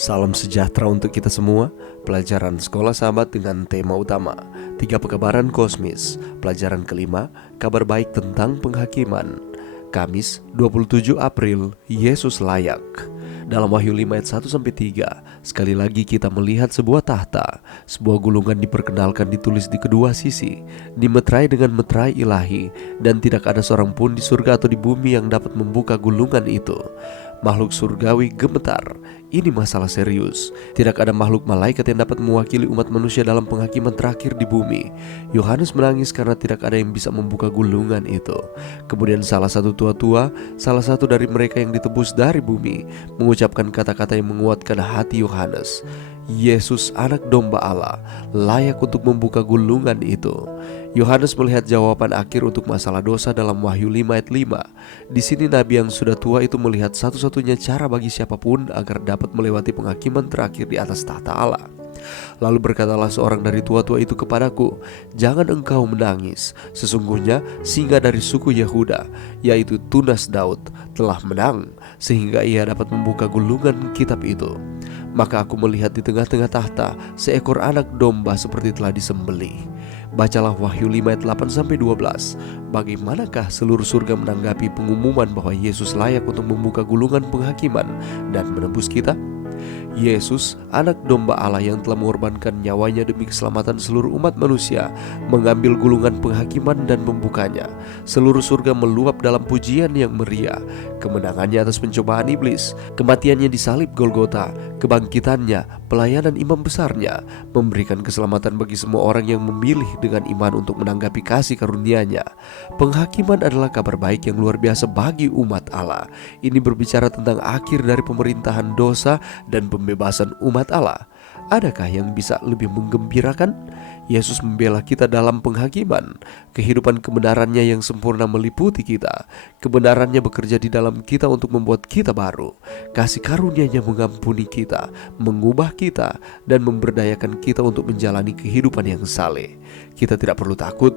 Salam sejahtera untuk kita semua. Pelajaran Sekolah Sahabat dengan tema utama 3 Pekebaran Kosmis. Pelajaran kelima, kabar baik tentang penghakiman. Kamis 27 April, Yesus layak. Dalam Wahyu 5 ayat 1-3, sekali lagi kita melihat sebuah tahta. Sebuah gulungan diperkenalkan ditulis di kedua sisi, dimeterai dengan meterai ilahi, dan tidak ada seorang pun di surga atau di bumi yang dapat membuka gulungan itu. Makhluk surgawi gemetar. Ini masalah serius. Tidak ada makhluk malaikat yang dapat mewakili umat manusia dalam penghakiman terakhir di bumi. Yohanes menangis karena tidak ada yang bisa membuka gulungan itu. Kemudian salah satu tua-tua, salah satu dari mereka yang ditebus dari bumi, mengucapkan kata-kata yang menguatkan hati Yohanes. Yesus, anak domba Allah, layak untuk membuka gulungan itu. Yohanes melihat jawaban akhir untuk masalah dosa dalam Wahyu 5 ayat 5. Di sini nabi yang sudah tua itu melihat satu-satunya cara bagi siapapun agar dapat melewati penghakiman terakhir di atas tahta Allah. Lalu berkatalah seorang dari tua-tua itu kepadaku, "Jangan engkau menangis. Sesungguhnya singa dari suku Yehuda, yaitu tunas Daud, telah menang, sehingga ia dapat membuka gulungan kitab itu." Maka aku melihat di tengah-tengah tahta seekor anak domba seperti telah disembelih. Bacalah Wahyu 5 ayat 8-12. Bagaimanakah seluruh surga menanggapi pengumuman bahwa Yesus layak untuk membuka gulungan penghakiman dan menebus kita? Yesus, anak domba Allah yang telah mengorbankan nyawanya demi keselamatan seluruh umat manusia, mengambil gulungan penghakiman dan membukanya. Seluruh surga meluap dalam pujian yang meriah. Kemenangannya atas pencobaan iblis, kematiannya di salib Golgota, kebangkitannya, pelayanan imam besarnya, memberikan keselamatan bagi semua orang yang memilih dengan iman untuk menanggapi kasih karunia-Nya. Penghakiman adalah kabar baik yang luar biasa bagi umat Allah. Ini berbicara tentang akhir dari pemerintahan dosa dan pembebasan umat Allah. Adakah yang bisa lebih menggembirakan? Yesus membela kita dalam penghakiman. Kehidupan kebenarannya yang sempurna meliputi kita. Kebenarannya bekerja di dalam kita untuk membuat kita baru. Kasih karunia-Nya mengampuni kita, mengubah kita, dan memberdayakan kita untuk menjalani kehidupan yang saleh. Kita tidak perlu takut.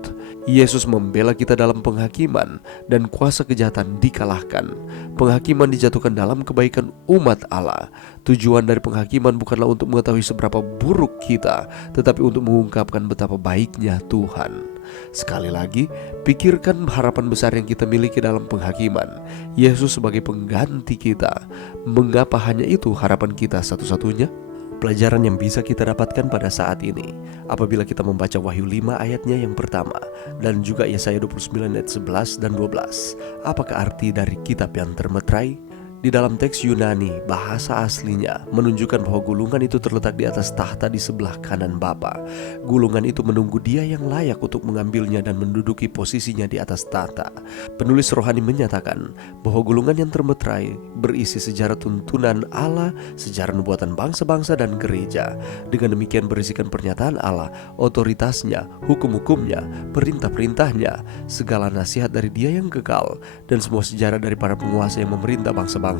Yesus membela kita dalam penghakiman, dan kuasa kejahatan dikalahkan. Penghakiman dijatuhkan dalam kebaikan umat Allah. Tujuan dari penghakiman bukanlah untuk mengetahui seberapa buruk kita, tetapi untuk mengungkapkan betapa baiknya Tuhan. Sekali lagi, pikirkan harapan besar yang kita miliki dalam penghakiman. Yesus sebagai pengganti kita. Mengapa hanya itu harapan kita satu-satunya? Pelajaran yang bisa kita dapatkan pada saat ini apabila kita membaca Wahyu 5 ayatnya yang pertama dan juga Yesaya 29 ayat 11 dan 12. Apakah arti dari kitab yang termeterai? Di dalam teks Yunani, bahasa aslinya menunjukkan bahwa gulungan itu terletak di atas tahta di sebelah kanan Bapa. Gulungan itu menunggu Dia yang layak untuk mengambilnya dan menduduki posisinya di atas tahta. Penulis rohani menyatakan bahwa gulungan yang termeterai berisi sejarah tuntunan Allah, sejarah nubuatan bangsa-bangsa dan gereja. Dengan demikian berisikan pernyataan Allah, otoritasnya, hukum-hukumnya, perintah-perintahnya, segala nasihat dari Dia yang kekal, dan semua sejarah dari para penguasa yang memerintah bangsa-bangsa.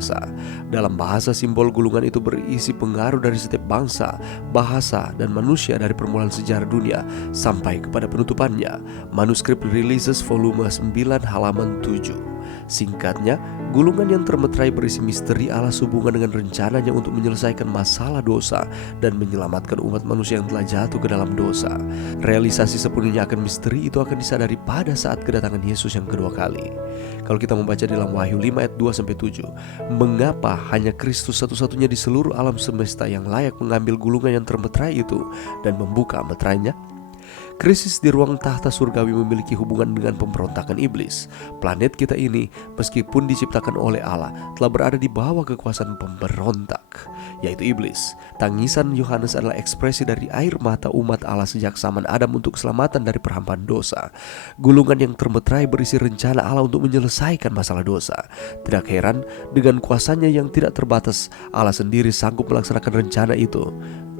Dalam bahasa simbol gulungan itu berisi pengaruh dari setiap bangsa, bahasa, dan manusia dari permulaan sejarah dunia sampai kepada penutupannya. Manuskrip Releases volume 9 halaman 7. Singkatnya, gulungan yang termeterai berisi misteri Allah sehubungan dengan rencananya untuk menyelesaikan masalah dosa dan menyelamatkan umat manusia yang telah jatuh ke dalam dosa. Realisasi sepenuhnya akan misteri itu akan disadari pada saat kedatangan Yesus yang kedua kali. Kalau kita membaca dalam Wahyu 5 ayat 2-7, mengapa hanya Kristus satu-satunya di seluruh alam semesta yang layak mengambil gulungan yang termeterai itu dan membuka meterainya? Krisis di ruang tahta surgawi memiliki hubungan dengan pemberontakan iblis. Planet kita ini, meskipun diciptakan oleh Allah, telah berada di bawah kekuasaan pemberontak, yaitu iblis. Tangisan Yohanes adalah ekspresi dari air mata umat Allah sejak zaman Adam untuk keselamatan dari perhampaan dosa. Gulungan yang termeterai berisi rencana Allah untuk menyelesaikan masalah dosa. Tidak heran, dengan kuasanya yang tidak terbatas, Allah sendiri sanggup melaksanakan rencana itu.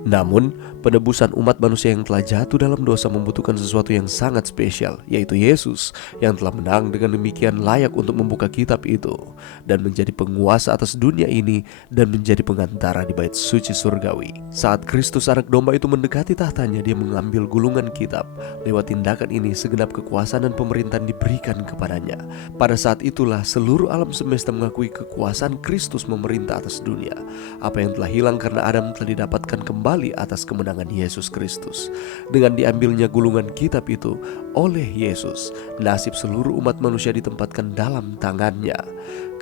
Namun, penebusan umat manusia yang telah jatuh dalam dosa membutuhkan sesuatu yang sangat spesial, yaitu Yesus, yang telah menang dengan demikian layak untuk membuka kitab itu dan menjadi penguasa atas dunia ini dan menjadi pengantara di bait suci surgawi. Saat Kristus anak domba itu mendekati tahtanya, dia mengambil gulungan kitab. Lewat tindakan ini, segenap kekuasaan dan pemerintahan diberikan kepadanya. Pada saat itulah seluruh alam semesta mengakui kekuasaan Kristus memerintah atas dunia. Apa yang telah hilang karena Adam telah didapatkan kembali atas kemenangan Yesus Kristus. Dengan diambilnya gulungan kitab itu oleh Yesus, nasib seluruh umat manusia ditempatkan dalam tangannya.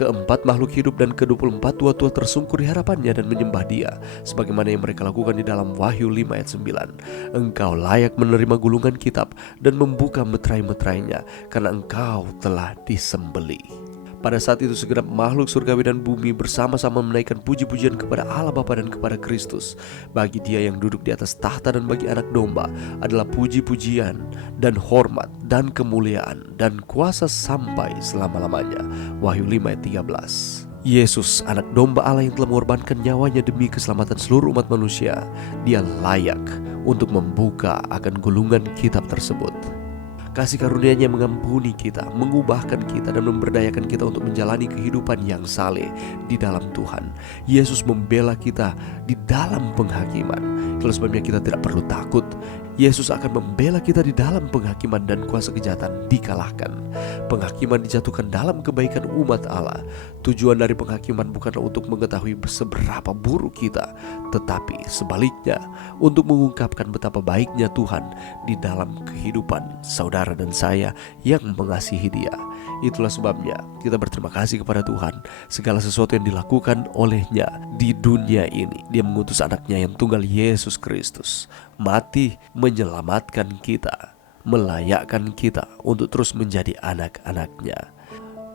Keempat makhluk hidup dan ke-24 tua-tua tersungkur di hadapannya dan menyembah dia, sebagaimana yang mereka lakukan di dalam Wahyu 5 ayat 9. Engkau layak menerima gulungan kitab dan membuka meterai-meterainya, karena engkau telah disembelih. Pada saat itu segenap makhluk surgawi dan bumi bersama-sama menaikkan puji-pujian kepada Allah Bapa dan kepada Kristus. Bagi Dia yang duduk di atas tahta dan bagi anak domba adalah puji-pujian dan hormat dan kemuliaan dan kuasa sampai selama-lamanya. Wahyu 5 ayat 13. Yesus, anak domba Allah yang telah mengorbankan nyawanya demi keselamatan seluruh umat manusia, Dia layak untuk membuka akan gulungan kitab tersebut. Kasih karunia-Nya mengampuni kita, mengubahkan kita, dan memberdayakan kita untuk menjalani kehidupan yang saleh di dalam Tuhan. Yesus membela kita di dalam penghakiman. Itulah sebabnya kita tidak perlu takut. Yesus akan membela kita di dalam penghakiman dan kuasa kejahatan dikalahkan. Penghakiman dijatuhkan dalam kebaikan umat Allah. Tujuan dari penghakiman bukanlah untuk mengetahui seberapa buruk kita, tetapi sebaliknya untuk mengungkapkan betapa baiknya Tuhan di dalam kehidupan saudara dan saya yang mengasihi Dia. Itulah sebabnya kita berterima kasih kepada Tuhan segala sesuatu yang dilakukan oleh-Nya di dunia ini. Dia mengutus anaknya yang tunggal, Yesus Kristus, mati menyelamatkan kita, melayakkan kita untuk terus menjadi anak-anak-Nya.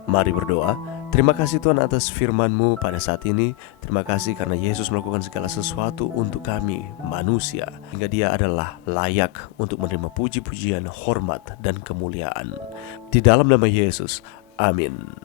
Mari berdoa. Terima kasih Tuhan atas firman-Mu pada saat ini. Terima kasih karena Yesus melakukan segala sesuatu untuk kami manusia, hingga Dia adalah layak untuk menerima puji-pujian, hormat, dan kemuliaan. Di dalam nama Yesus, amin.